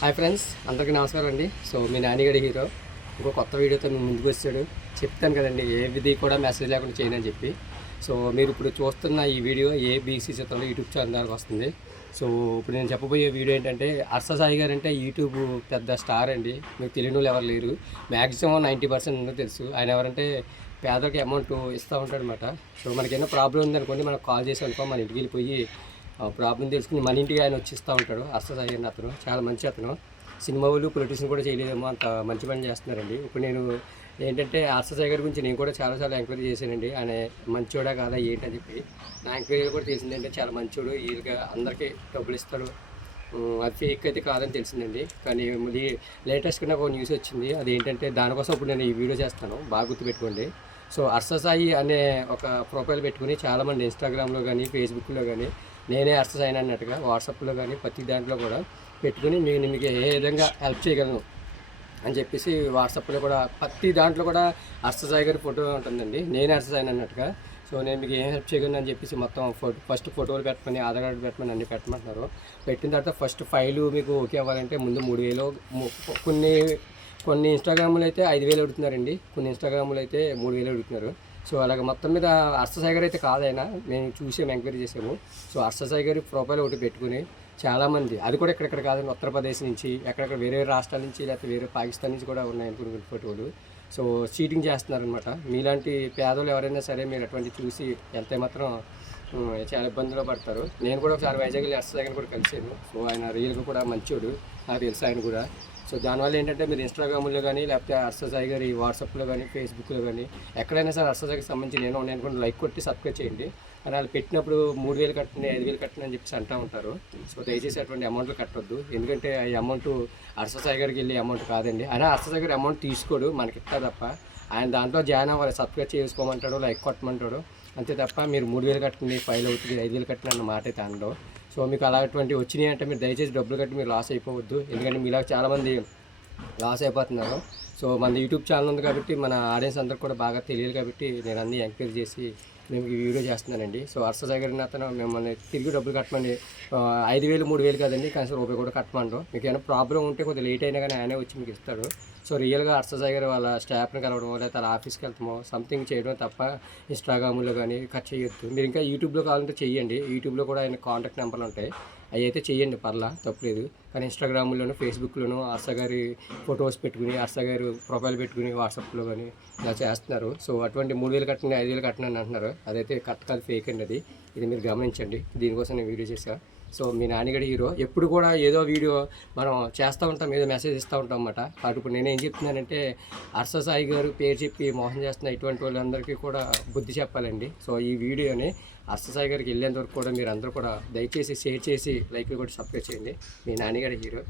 Hi friends, అందరికీ నమస్కారం అండి. సో మీ నానిగడి హీరో ఇంకో కొత్త వీడియోతో మేము ముందుకు వచ్చాడు. చెప్తాను కదండి, ఏ విధి కూడా మెసేజ్ లేకుండా చేయనని చెప్పి. సో మీరు ఇప్పుడు చూస్తున్న ఈ వీడియో ఏబీసీ చిత్రంలో యూట్యూబ్ ఛానల్కి వస్తుంది. సో ఇప్పుడు నేను చెప్పబోయే వీడియో ఏంటంటే, హర్ష సాయి గారు అంటే యూట్యూబ్ పెద్ద స్టార్ అండి. మీకు తెలియని వాళ్ళు ఎవరు లేరు. మ్యాక్సిమం 90% తెలుసు. ఆయన ఎవరంటే పేదలకి అమౌంట్ ఇస్తూ ఉంటాడు అనమాట. సో మనకి ఏమైనా ప్రాబ్లం ఉందనుకోండి, మనకు కాల్ చేసి అనుకో, మన ఇంటికి వెళ్ళిపోయి ప్రాబ్లం తెలుసుకుని మన ఇంటికి ఆయన వచ్చి ఇస్తూ ఉంటాడు. హర్ష సాయి అని అతను చాలా మంచి అతను. సినిమా వాళ్ళు పొలిటీషియన్ కూడా చేయలేదేమో అంత మంచి పని చేస్తున్నారండి. ఇప్పుడు నేను ఏంటంటే హర్ష సాయి గారి గురించి నేను కూడా చాలాసార్లు ఎంక్వైరీ చేశానండి. ఆయన మంచోడా కాదా ఏంటని చెప్పి. నా ఎంక్వైరీలో కూడా తెలిసిందంటే చాలా మంచోడు, వీళ్ళకి అందరికీ డబ్బులు ఇస్తాడు, అది ఫేక్ అయితే కాదని తెలిసిందండి. కానీ మళ్ళీ లేటెస్ట్గా నాకు ఒక న్యూస్ వచ్చింది. అది ఏంటంటే దానికోసం ఇప్పుడు నేను ఈ వీడియో చేస్తాను, బాగా గుర్తుపెట్టుకోండి. సో హర్ష సాయి అనే ఒక ప్రొఫైల్ పెట్టుకుని చాలామంది ఇన్స్టాగ్రామ్లో కానీ ఫేస్బుక్లో కానీ నేనే హర్ష సాయి అన్నట్టుగా వాట్సాప్లో కానీ ప్రతి దాంట్లో కూడా పెట్టుకుని మీకు ఏ విధంగా హెల్ప్ చేయగలను అని చెప్పేసి వాట్సాప్లో కూడా ప్రతి దాంట్లో కూడా హర్ష సాయి గారి ఫోటో ఉంటుందండి, నేనే హర్ష సాయి అన్నట్టుగా. సో నేను మీకు ఏం హెల్ప్ చేయగలను అని చెప్పేసి మొత్తం ఫస్ట్ ఫోటోలు పెట్టమని, ఆధార్ కార్డు పెట్టమని అన్నీ పెట్టమంటున్నారు. పెట్టిన తర్వాత ఫస్ట్ ఫైలు మీకు ఓకే అవ్వాలంటే ముందు 3,000, కొన్ని ఇన్స్టాగ్రామ్లో అయితే 5,000 అడుగుతున్నారండి, కొన్ని ఇన్స్టాగ్రామ్లో అయితే 3,000 అడుగుతున్నారు. సో అలాగ మొత్తం మీద హర్ష సాయి గారు అయితే కాదైనా, మేము చూసాము, ఎంక్వైరీ చేసాము. సో హర్ష సాయి గారి ప్రొఫైల్ ఒకటి పెట్టుకుని చాలామంది, అది కూడా ఎక్కడెక్కడ కాదండి, ఉత్తరప్రదేశ్ నుంచి, ఎక్కడెక్కడ వేరే రాష్ట్రాల నుంచి, లేకపోతే వేరే పాకిస్తాన్ నుంచి కూడా ఉన్నాయి అనుకుని ఫోటోలు. సో చీటింగ్ చేస్తున్నారనమాట. మీలాంటి పేదలు ఎవరైనా సరే మీరు అటువంటి చూసి వెళ్తే మాత్రం చాలా ఇబ్బందులు పడతారు. నేను కూడా ఒకసారి వైజాగ్ హర్ష సాయి గారిని కూడా కలిసాను. సో ఆయన రియల్గా కూడా మంచోడు, నాకు తెలుసు ఆయన కూడా. సో దానివల్ల ఏంటంటే మీరు ఇన్స్టాగ్రామ్లో కానీ, లేకపోతే హర్ష సాయి గారి వాట్సాప్లో కానీ, ఫేస్బుక్లో కానీ ఎక్కడైనా సరే హర్ష సాయికి సంబంధించి నేను అనుకుంటే లైక్ కొట్టి సబ్స్క్రైబ్ చేయండి. కానీ వాళ్ళు పెట్టినప్పుడు 3,000 కట్టండి, 5,000 కట్టండి అని చెప్పేసి అంటూ ఉంటారు. సో దయచేసి అటువంటి అమౌంట్లు కట్టొద్దు, ఎందుకంటే ఈ అమౌంట్ హర్ష సాయి గారికి వెళ్ళే అమౌంట్ కాదండి. అయినా హర్ష సాయి గారి అమౌంట్ తీసుకోడు, మనకి ఇస్తా తప్ప. ఆయన దాంట్లో జాయిన్ అవ్వాలి, సబ్స్క్రైబ్ చేసుకోమంటాడు, లైక్ కొట్టమంటాడు, అంతే తప్ప మీరు 3,000 కట్టండి, 5,000 అవుతుంది, 5,000 కట్టండి అన్న మాట అయితే అనడం. సో మీకు అలాంటివి వచ్చినాయి అంటే మీరు దయచేసి డబ్బులు కట్టి మీరు లాస్ అయిపోవద్దు, ఎందుకంటే మీలా చాలామంది లాస్ అయిపోతున్నారు. సో మన యూట్యూబ్ ఛానల్ ఉంది కాబట్టి మన ఆడియన్స్ అందరికి కూడా బాగా తెలియదు కాబట్టి నేను అన్నీ ఎంక్వైరీ చేసి మేము ఈ వీడియో చేస్తున్నానండి. సో హర్ష సాయి గారిని అతను మిమ్మల్ని తిరిగి డబ్బులు కట్టమండి, 5,000, 3,000 కాదండి, కనీసం రూపాయి కూడా కట్టమంటారు. మీకు ఏమైనా ప్రాబ్లం ఉంటే కొద్దిగా లేట్ అయినా కానీ ఆయనే వచ్చి మీకు ఇస్తాడు. సో రియల్గా హర్ష సాయి గారు వాళ్ళ స్టాఫ్ని కలవడం, లేకపోతే వాళ్ళ ఆఫీస్కి వెళ్తామో సంథింగ్ చేయడం తప్ప ఇన్స్టాగ్రామ్లో కానీ కట్ చేయొద్దు. మీరు ఇంకా యూట్యూబ్లో కావాలంటే చెయ్యండి, యూట్యూబ్లో కూడా ఆయన కాంటాక్ట్ నెంబర్లు ఉంటాయి, అవి అయితే చెయ్యండి, పర్లా తప్పలేదు. కానీ ఇన్స్టాగ్రామ్లోనూ ఫేస్బుక్లోనూ హర్ష గారి ఫొటోస్ పెట్టుకుని, హర్ష గారు ప్రొఫైల్ పెట్టుకుని వాట్సాప్లో కానీ ఇలా చేస్తున్నారు. సో అటువంటి 3,000 కట్టండి, 5,000 కట్టండి అని అంటున్నారు. అదైతే కరెక్ట్ కాదు, ఫేక్ అండి. ఇది మీరు గమనించండి. దీనికోసం నేను వీడియో చేశాను. సో మీ నానిగడి హీరో ఎప్పుడు కూడా ఏదో వీడియో మనం చేస్తూ ఉంటాం, ఏదో మెసేజ్ ఇస్తూ ఉంటాం అన్నమాట. కాబట్టి ఇప్పుడు నేనేం చెప్తున్నానంటే, హర్ష సాయి గారు పేరు చెప్పి మోసం చేస్తున్న ఇటువంటి వాళ్ళందరికీ కూడా బుద్ధి చెప్పాలండి. సో ఈ వీడియోని హర్ష సాయి గారికి వెళ్ళేంత వరకు కూడా మీరు అందరూ కూడా దయచేసి షేర్ చేసి లైక్ కూడా సబ్స్క్రైబ్ చేయండి. మీ నానిగడి హీరో.